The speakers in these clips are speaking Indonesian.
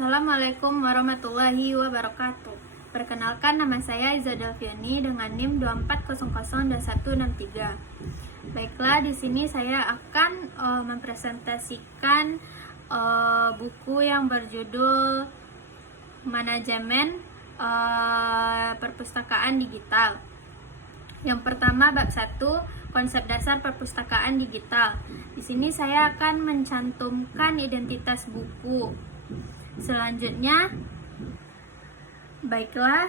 Assalamualaikum warahmatullahi wabarakatuh. Perkenalkan, nama saya Iza Delviani dengan NIM 24002163. Baiklah, di sini saya akan mempresentasikan buku yang berjudul Manajemen Perpustakaan Digital. Yang pertama, bab 1, konsep dasar perpustakaan digital. Di sini saya akan mencantumkan identitas buku. Selanjutnya, baiklah,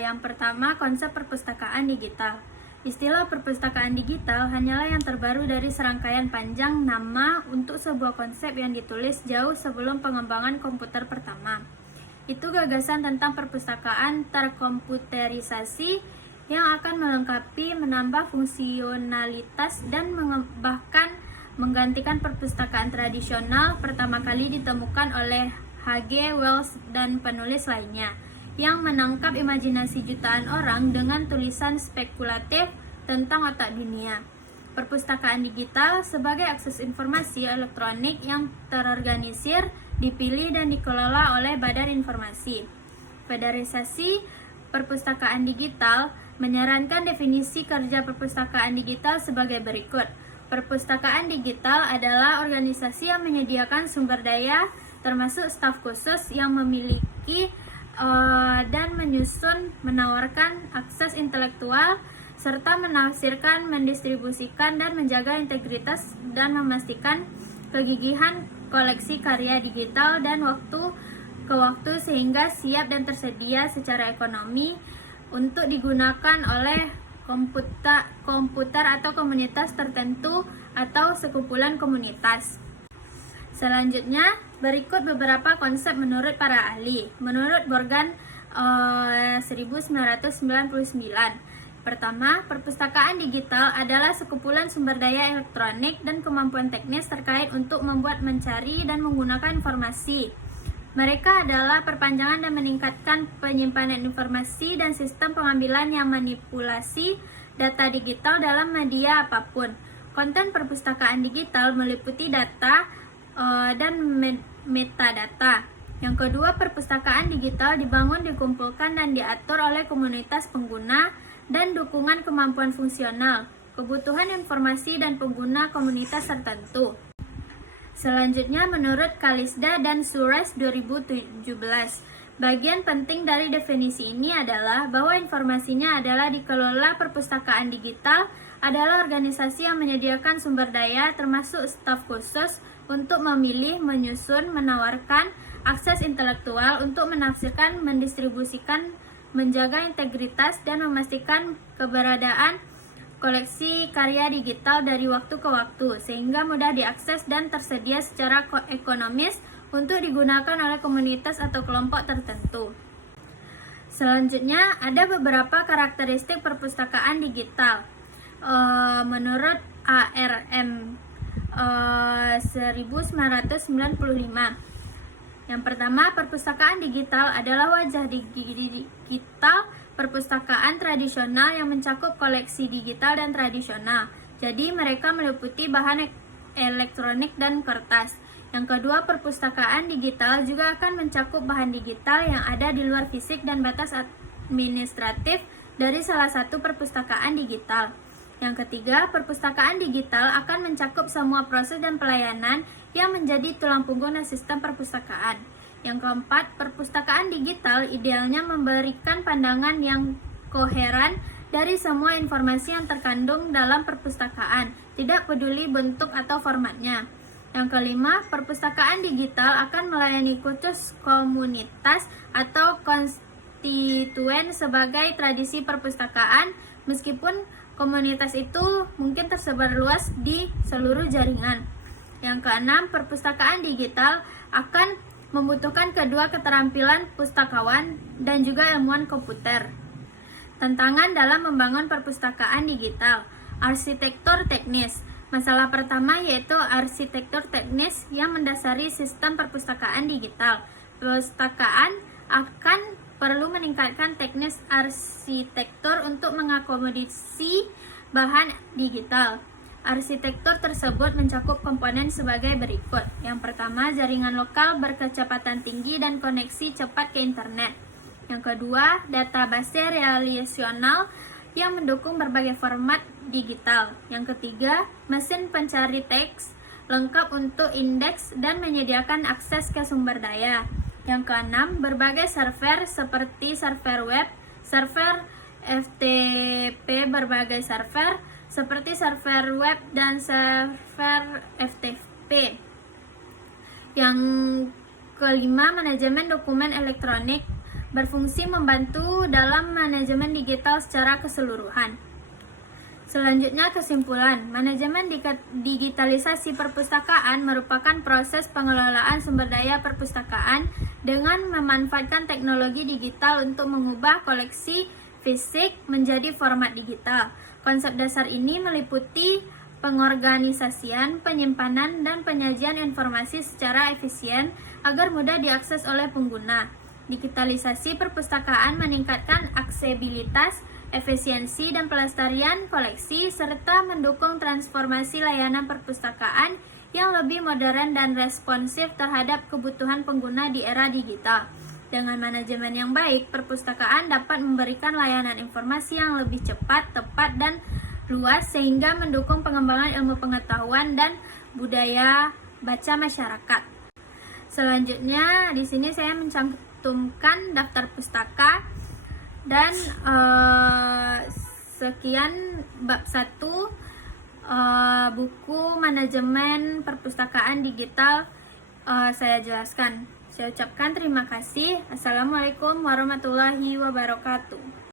yang pertama, konsep perpustakaan digital. Istilah perpustakaan digital hanyalah yang terbaru dari serangkaian panjang nama untuk sebuah konsep yang ditulis jauh sebelum pengembangan komputer pertama. Itu gagasan tentang perpustakaan terkomputerisasi yang akan melengkapi, menambah fungsionalitas, dan bahkan menggantikan perpustakaan tradisional pertama kali ditemukan oleh H.G. Wells dan penulis lainnya, yang menangkap imajinasi jutaan orang dengan tulisan spekulatif tentang otak dunia. Perpustakaan digital sebagai akses informasi elektronik yang terorganisir, dipilih dan dikelola oleh Badan Informasi. Federalisasi Perpustakaan Digital menyarankan definisi kerja perpustakaan digital sebagai berikut. Perpustakaan digital adalah organisasi yang menyediakan sumber daya, termasuk staf khusus yang memiliki dan menyusun, menawarkan akses intelektual, serta menafsirkan, mendistribusikan, dan menjaga integritas dan memastikan kegigihan koleksi karya digital dan waktu ke waktu sehingga siap dan tersedia secara ekonomi untuk digunakan oleh komputer atau komunitas tertentu atau sekumpulan komunitas. Selanjutnya, berikut beberapa konsep menurut para ahli. Menurut Morgan 1999. Pertama, perpustakaan digital adalah sekumpulan sumber daya elektronik dan kemampuan teknis terkait untuk membuat, mencari, dan menggunakan informasi. Mereka adalah perpanjangan dan meningkatkan penyimpanan informasi dan sistem pengambilan yang manipulasi data digital dalam media apapun. Konten perpustakaan digital meliputi data dan metadata. Yang kedua, perpustakaan digital dibangun, dikumpulkan, dan diatur oleh komunitas pengguna dan dukungan kemampuan fungsional, kebutuhan informasi, dan pengguna komunitas tertentu. Selanjutnya, menurut Kalisda dan Suresh 2017, bagian penting dari definisi ini adalah bahwa informasinya adalah dikelola. Perpustakaan digital adalah organisasi yang menyediakan sumber daya, termasuk staf khusus, untuk memilih, menyusun, menawarkan akses intelektual untuk menafsirkan, mendistribusikan, menjaga integritas, dan memastikan keberadaan koleksi karya digital dari waktu ke waktu, sehingga mudah diakses dan tersedia secara ekonomis untuk digunakan oleh komunitas atau kelompok tertentu. Selanjutnya, ada beberapa karakteristik perpustakaan digital. Menurut ARM 1995. Yang pertama, perpustakaan digital adalah wajah digital perpustakaan tradisional yang mencakup koleksi digital dan tradisional. Jadi mereka meliputi bahan elektronik dan kertas. Yang kedua, perpustakaan digital juga akan mencakup bahan digital yang ada di luar fisik dan batas administratif dari salah satu perpustakaan digital. Yang ketiga, perpustakaan digital akan mencakup semua proses dan pelayanan yang menjadi tulang punggung sistem perpustakaan. Yang keempat, perpustakaan digital idealnya memberikan pandangan yang koheren dari semua informasi yang terkandung dalam perpustakaan, tidak peduli bentuk atau formatnya. Yang kelima, perpustakaan digital akan melayani khusus komunitas atau konstituen sebagai tradisi perpustakaan, meskipun komunitas itu mungkin tersebar luas di seluruh jaringan. Yang keenam, perpustakaan digital akan membutuhkan kedua keterampilan pustakawan dan juga ilmuwan komputer. Tantangan dalam membangun perpustakaan digital. Arsitektur teknis. Masalah pertama yaitu arsitektur teknis yang mendasari sistem perpustakaan digital. Perpustakaan akan perlu meningkatkan teknis arsitektur untuk mengakomodasi bahan digital. Arsitektur tersebut mencakup komponen sebagai berikut. Yang pertama, jaringan lokal berkecepatan tinggi dan koneksi cepat ke internet. Yang kedua, database relasional yang mendukung berbagai format digital. Yang ketiga, mesin pencari teks lengkap untuk indeks dan menyediakan akses ke sumber daya. Yang keenam, berbagai server seperti server web, server FTP, berbagai server seperti server web dan server FTP. Yang kelima, manajemen dokumen elektronik berfungsi membantu dalam manajemen digital secara keseluruhan. Selanjutnya, kesimpulan. Manajemen digitalisasi perpustakaan merupakan proses pengelolaan sumber daya perpustakaan dengan memanfaatkan teknologi digital untuk mengubah koleksi fisik menjadi format digital. Konsep dasar ini meliputi pengorganisasian, penyimpanan, dan penyajian informasi secara efisien agar mudah diakses oleh pengguna. Digitalisasi perpustakaan meningkatkan aksesibilitas, efisiensi, dan pelestarian koleksi, serta mendukung transformasi layanan perpustakaan yang lebih modern dan responsif terhadap kebutuhan pengguna di era digital. Dengan manajemen yang baik, perpustakaan dapat memberikan layanan informasi yang lebih cepat, tepat, dan luas sehingga mendukung pengembangan ilmu pengetahuan dan budaya baca masyarakat. Selanjutnya, di sini saya mencantumkan daftar pustaka dan sekian bab 1 buku manajemen perpustakaan digital saya jelaskan. Saya ucapkan terima kasih. Assalamualaikum warahmatullahi wabarakatuh.